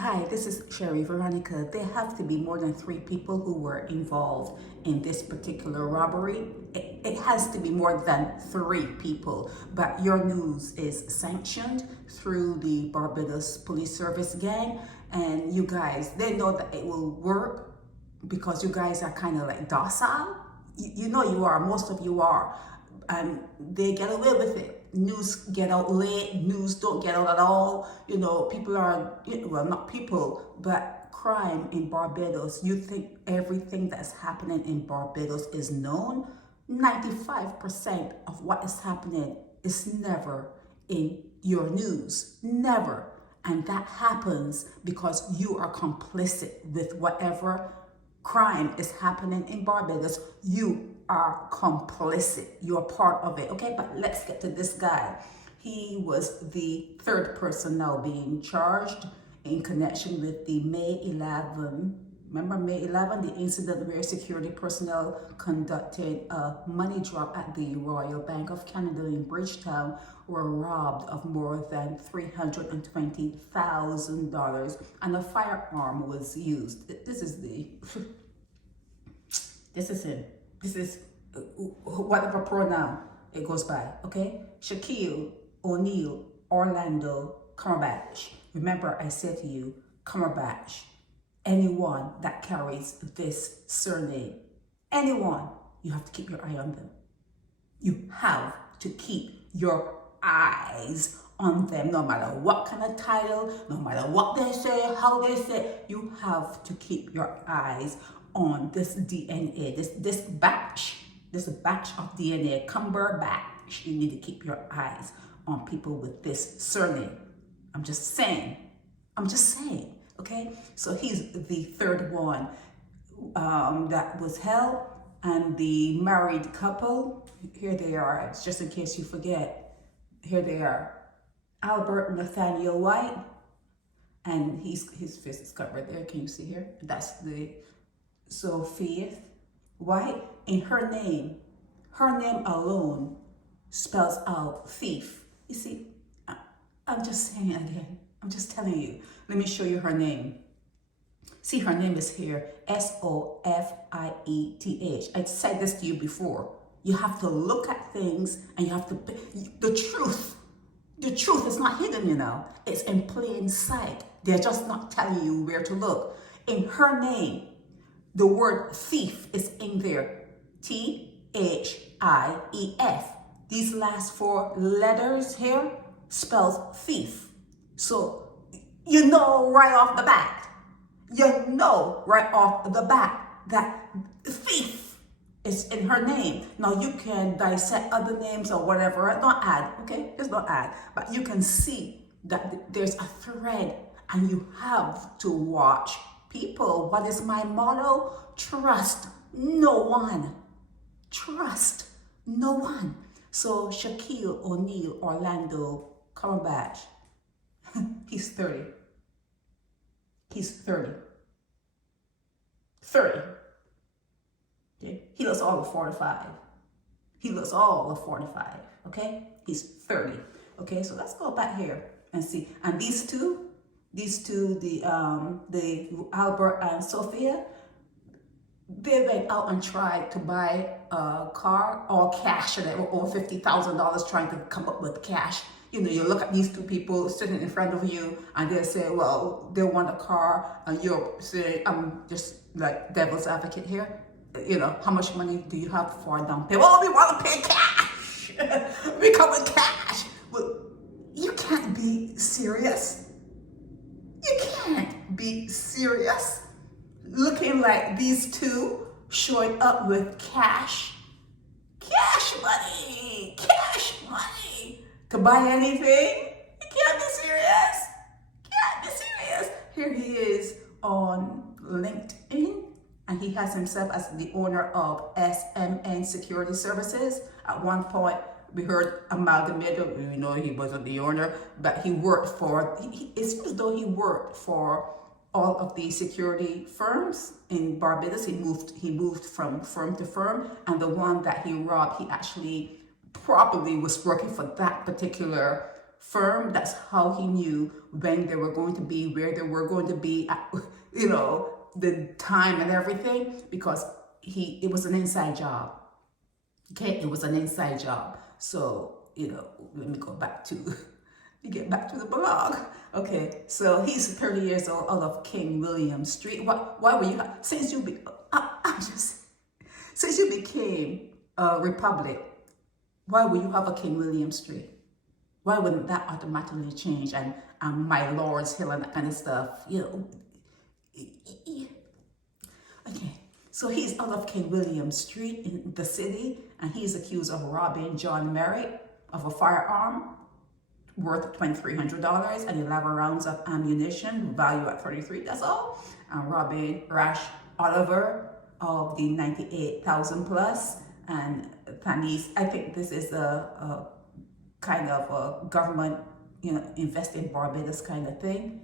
Hi, this is Sherry Veronica. There have to be more than 3 people who were involved in this particular robbery. It has to be more than 3 people, but your news is sanctioned through the Barbados Police Service gang, and you guys, they know that it will work because you guys are kind of like docile. You know you are, most of you are, and they get away with it. News get out late, news don't get out at all. You know, people are, well, not people, but crime in Barbados. You think everything that's happening in Barbados is known? 95% of what is happening is never in your news, never. And that happens because you are complicit with whatever crime is happening in Barbados. You are complicit. You're part of it. Okay, but let's get to this guy. He was the third person now being charged in connection with the May 11. Remember May 11, the incident where security personnel conducted a money drop at the Royal Bank of Canada in Bridgetown, were robbed of more than $320,000 and a firearm was used. This is it. This is whatever pronoun it goes by, okay? Shaquille, O'Neal, Orlando, Cumberbatch. Remember, I said to you, Cumberbatch. Anyone that carries this surname, anyone, you have to keep your eye on them. You have to keep your eyes on them, no matter what kind of title, no matter what they say, how they say, you have to keep your eyes on this DNA, this batch of DNA, Cumberbatch. You need to keep your eyes on people with this surname. I'm just saying, okay? So he's the third one that was held, and the married couple, here they are, it's just in case you forget, here they are, Albert Nathaniel White, and his face is cut right there, can you see here? That's the Sophia White. In her name alone spells out thief. You see, I'm just saying again, I'm just telling you. Let me show you her name. See, her name is here, Sofieth. I said this to you before. You have to look at things and you have to, the truth is not hidden, you know. It's in plain sight. They're just not telling you where to look. In her name, the word thief is in there, Thief. These last 4 letters here spells thief. So you know right off the bat that thief is in her name. Now you can dissect other names or whatever, not add, okay? Just not add, but you can see that there's a thread, and you have to watch people. What is my motto? Trust no one. Trust no one. So Shaquille O'Neal, Orlando, Cumberbatch, he's 30. He's 30. 30. Okay? He looks all of 45. Okay? He's 30. Okay, so let's go back here and see. And these two, the Albert and Sophia, they went out and tried to buy a car, all cash, and they were over $50,000 trying to come up with cash. You know, you look at these 2 people sitting in front of you, and they say, well, they want a car, and you're saying, I'm just like devil's advocate here. You know, how much money do you have for a down payment? Oh, we want to pay cash. We come with cash. Well, you can't be serious. You can't be serious. Looking like these 2 showing up with cash money to buy anything. You can't be serious. Here he is on LinkedIn, and he has himself as the owner of SMN Security Services. At one point, we heard amalgamated. We know he wasn't the owner, but he worked for, it seems as though he worked for all of the security firms in Barbados. He moved from firm to firm, and the one that he robbed, he actually probably was working for that particular firm. That's how he knew when they were going to be, where they were going to be, you know, the time and everything, because it was an inside job. Okay, it was an inside job. So, you know, let me go back to, get back to the blog. Okay, so he's 30 years old, out of King William Street. Why were you, since you became a republic, why would you have a King William Street? Why wouldn't that automatically change? And my Lord's Hill and that kind of stuff, you know. Okay, so he's out of King William Street in the city, and he's accused of robbing John Merritt of a firearm worth $2,300 and 11 rounds of ammunition, value at $33, that's all. And robbing Rash Oliver of the 98,000 plus, and Tanis, I think this is a kind of a government, you know, invest in Barbados kind of thing.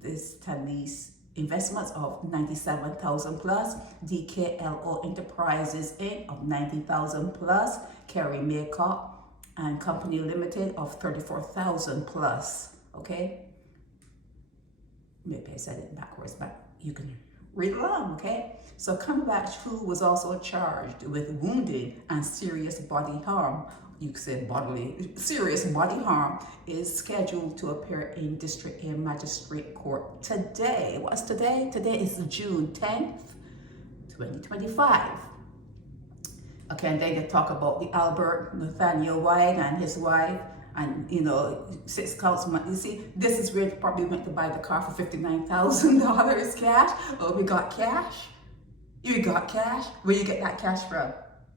This Tanis investments of 97,000 plus, DKLO Enterprises Inc. of 90,000 plus, Kerry Maycock and Company Limited of 34,000 plus. Okay, maybe I said it backwards, but you can read along. Okay, so Cumberbatch, who was also charged with wounding and serious body harm, you said bodily, serious body harm, is scheduled to appear in District A Magistrate Court today. What's today? Today is June 10th, 2025. Okay, and then they talk about the Albert Nathaniel White and his wife, and, you know, 6 counts. You see, this is where they probably went to buy the car for $59,000 cash. Oh, we got cash? You got cash? Where you get that cash from?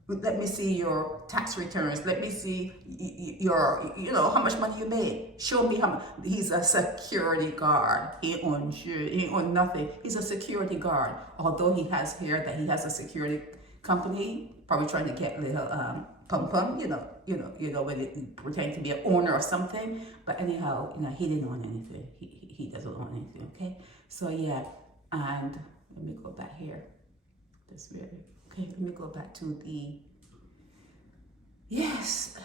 Let me see your tax returns. Let me see your, you know, how much money you made. Show me how much. He's a security guard. He ain't on shit. He ain't on nothing. He's a security guard. Although he has here that he has a security company, probably trying to get little pum, you know, when it pretend to be an owner or something. But anyhow, you know, he didn't own anything. He doesn't own anything. Okay. So yeah, and let me go back here. This very. Okay, let me go back to the, yes.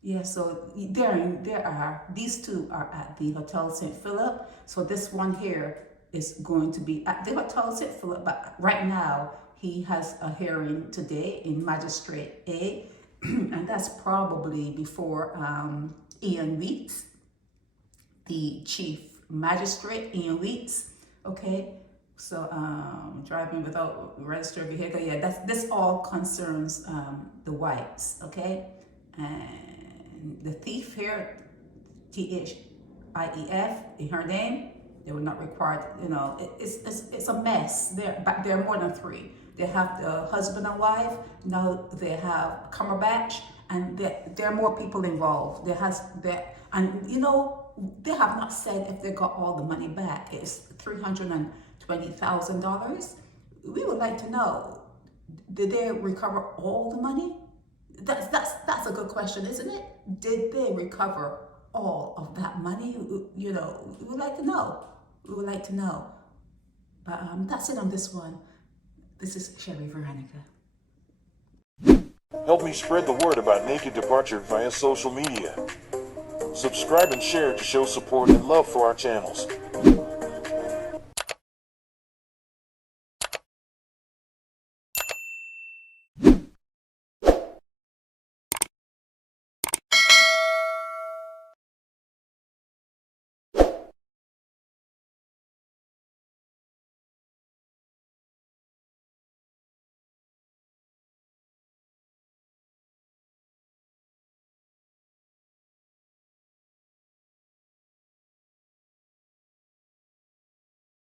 Yeah, so there are, these two are at the Hotel St. Philip. So this one here is going to be at the Hotel St. Philip, but right now he has a hearing today in Magistrate A, and that's probably before Ian Weeks, the Chief Magistrate, Ian Weeks, okay? So driving without registered vehicle, yeah, this all concerns the whites, okay? And the thief here, THIEF, in her name, they were not required, you know, it's a mess. But there are more than 3. They have the husband and wife, now they have Cumberbatch, and there are more people involved. And you know, they have not said if they got all the money back. It's $320,000. We would like to know, did they recover all the money? That's a good question, isn't it? Did they recover all of that money? You know, we would like to know. We would like to know. But that's it on this one. This is Sherry Veronica. Help me spread the word about Naked Departure via social media. Subscribe and share to show support and love for our channels.